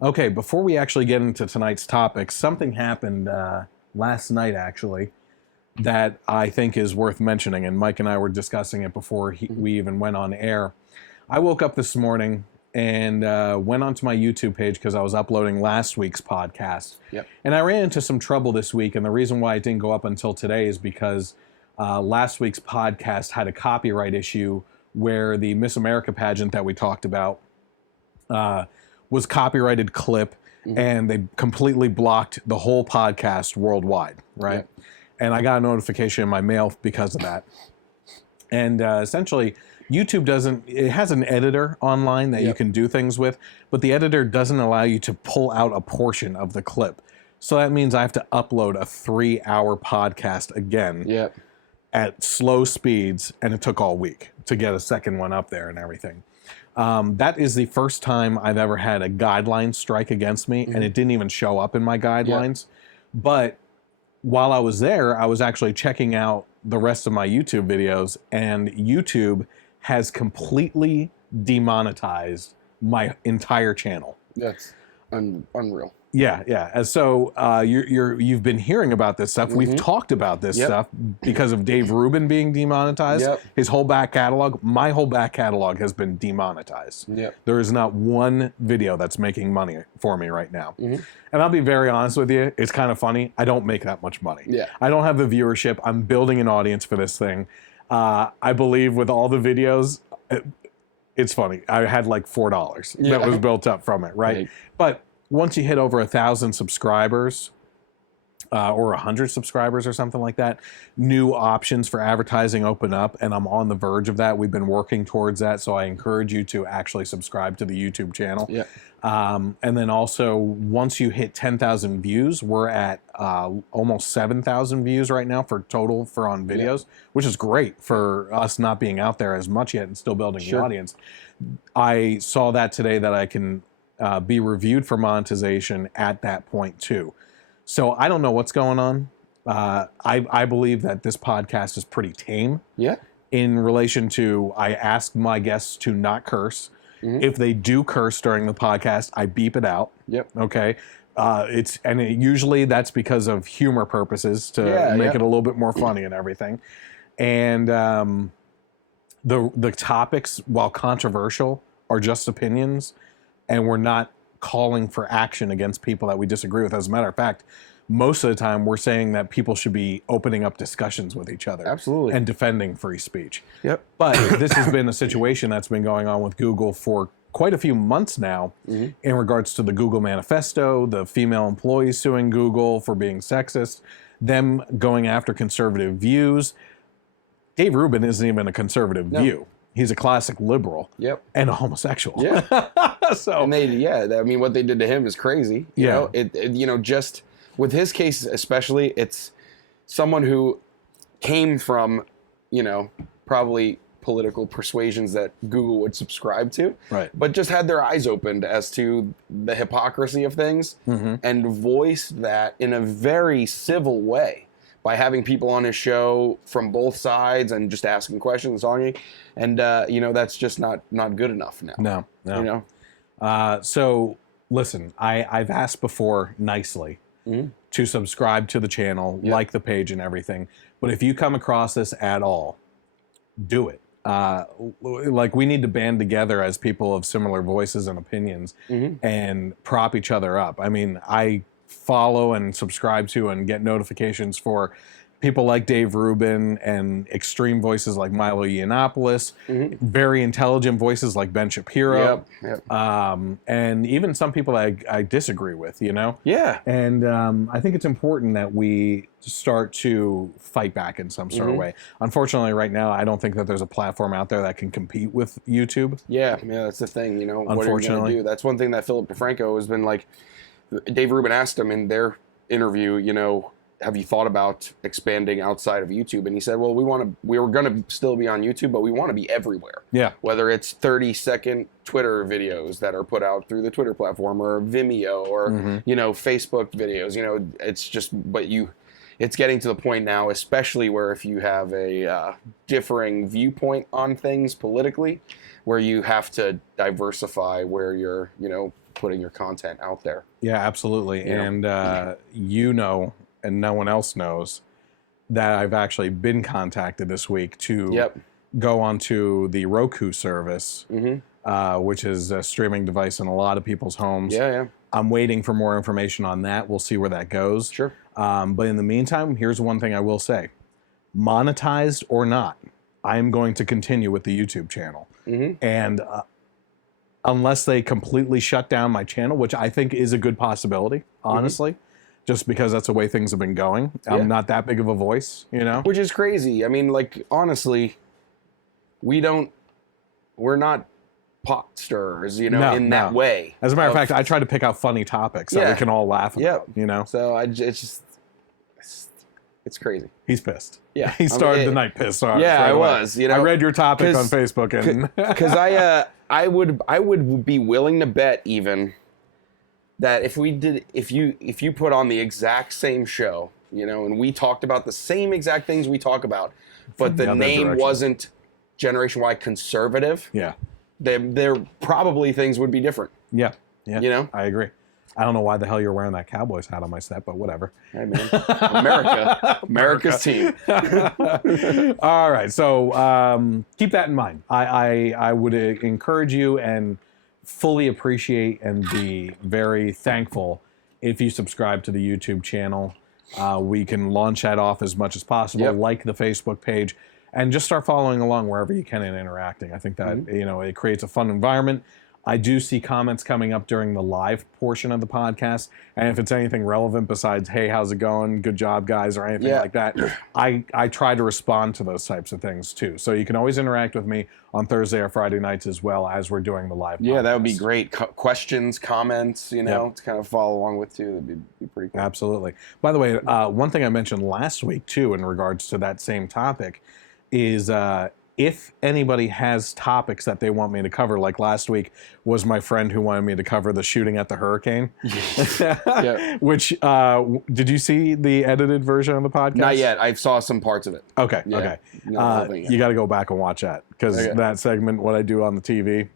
Okay, before we actually get into tonight's topic, something happened last night, actually, that I think is worth mentioning. And Mike and I were discussing it before we even went on air. I woke up this morning and went onto my YouTube page because I was uploading last week's podcast. Yep. And I ran into some trouble this week. And the reason why it didn't go up until today is because last week's podcast had a copyright issue where the Miss America pageant that we talked about was copyrighted clip, and they completely blocked the whole podcast worldwide, right? Yep. And I got a notification in my mail because of that. And essentially, YouTube it has an editor online that you can do things with, but the editor doesn't allow you to pull out a portion of the clip. So that means I have to upload a 3-hour podcast again at slow speeds, and it took all week to get a second one up there and everything. That is the first time I've ever had a guideline strike against me, and it didn't even show up in my guidelines. But while I was there, I was actually checking out the rest of my YouTube videos, and YouTube has completely demonetized my entire channel. That's unreal. Yeah. And so you've been hearing about this stuff. We've talked about this stuff because of Dave Rubin being demonetized. His whole back catalog, my whole back catalog has been demonetized. There is not one video that's making money for me right now. And I'll be very honest with you, it's kind of funny. I don't make that much money. I don't have the viewership. I'm building an audience for this thing. I believe with all the videos, it's funny. I had like $4 that was built up from it, right? But once you hit over 1,000 subscribers or 100 subscribers or something like that, new options for advertising open up, and I'm on the verge of that. We've been working towards that, so I encourage you to actually subscribe to the YouTube channel. And then also, once you hit 10,000 views, we're at almost 7,000 views right now for total on videos, which is great for us not being out there as much yet and still building the audience. I saw that today that I can be reviewed for monetization at that point too. So I don't know what's going on. I believe that this podcast is pretty tame. In relation to, I ask my guests to not curse. If they do curse during the podcast, I beep it out. Okay. Usually that's because of humor purposes to make it a little bit more funny and everything. And the topics, while controversial, are just opinions. And we're not calling for action against people that we disagree with. As a matter of fact, most of the time we're saying that people should be opening up discussions with each other. Absolutely. And defending free speech. But this has been a situation that's been going on with Google for quite a few months now in regards to the Google Manifesto, the female employees suing Google for being sexist, them going after conservative views. Dave Rubin isn't even a conservative view. He's a classic liberal and a homosexual. So, and I mean, what they did to him is crazy. You know, just with his case especially, it's someone who came from, probably political persuasions that Google would subscribe to, but just had their eyes opened as to the hypocrisy of things and voiced that in a very civil way by having people on his show from both sides and just asking questions, and that's just not good enough now. No. So listen, I've asked before nicely to subscribe to the channel, like the page and everything. But if you come across this at all, do it. Like, we need to band together as people of similar voices and opinions and prop each other up. I mean, I follow and subscribe to and get notifications for people like Dave Rubin and extreme voices like Milo Yiannopoulos, very intelligent voices like Ben Shapiro, and even some people I disagree with, And I think it's important that we start to fight back in some sort of way. Unfortunately, right now, I don't think that there's a platform out there that can compete with YouTube. That's the thing, What are you going to do? That's one thing that Philip DeFranco has been like. Dave Rubin asked him in their interview, have you thought about expanding outside of YouTube? And he said, well, we were going to still be on YouTube, but we want to be everywhere. Whether it's 30-second Twitter videos that are put out through the Twitter platform, or Vimeo, or, Facebook videos, it's just, it's getting to the point now, especially where if you have a differing viewpoint on things politically, Yeah. you have to diversify where you're, putting your content out there. Yeah, absolutely. Yeah. And and no one else knows that I've actually been contacted this week to go onto the Roku service, which is a streaming device in a lot of people's homes. Yeah. I'm waiting for more information on that. We'll see where that goes. Sure. But in the meantime, here's one thing I will say. Monetized or not, I'm going to continue with the YouTube channel. And unless they completely shut down my channel, which I think is a good possibility, honestly, just because that's the way things have been going. I'm not that big of a voice, Which is crazy. I mean, like, honestly, we're not pot stirrers, in that way. As a matter of fact, I try to pick out funny topics that we can all laugh about, So it's crazy. He's pissed. Yeah. He started the night pissed. Yeah, I was. I read your topic on Facebook, and because I would be willing to bet even that if you put on the exact same show, and we talked about the same exact things we talk about, but the name wasn't Generation Y conservative. Yeah. There probably things would be different. Yeah. I agree. I don't know why the hell you're wearing that Cowboys hat on my set, but whatever. Hey, man. America's team. All right. So keep that in mind. I would encourage you and fully appreciate and be very thankful if you subscribe to the YouTube channel. We can launch that off as much as possible, like the Facebook page, and just start following along wherever you can and interacting. I think that, it creates a fun environment. I do see comments coming up during the live portion of the podcast. And if it's anything relevant besides, hey, how's it going? Good job, guys, or anything like that, I try to respond to those types of things too. So you can always interact with me on Thursday or Friday nights as well as we're doing the live podcast. Yeah, that would be great. Questions, comments, to kind of follow along with too. That'd be pretty cool. Absolutely. By the way, one thing I mentioned last week too in regards to that same topic is if anybody has topics that they want me to cover, like last week was my friend who wanted me to cover the shooting at the Hurricane. Which, did you see the edited version of the podcast? Not yet. I saw some parts of it. Okay. You got to go back and watch that because that segment, what I do on the TV,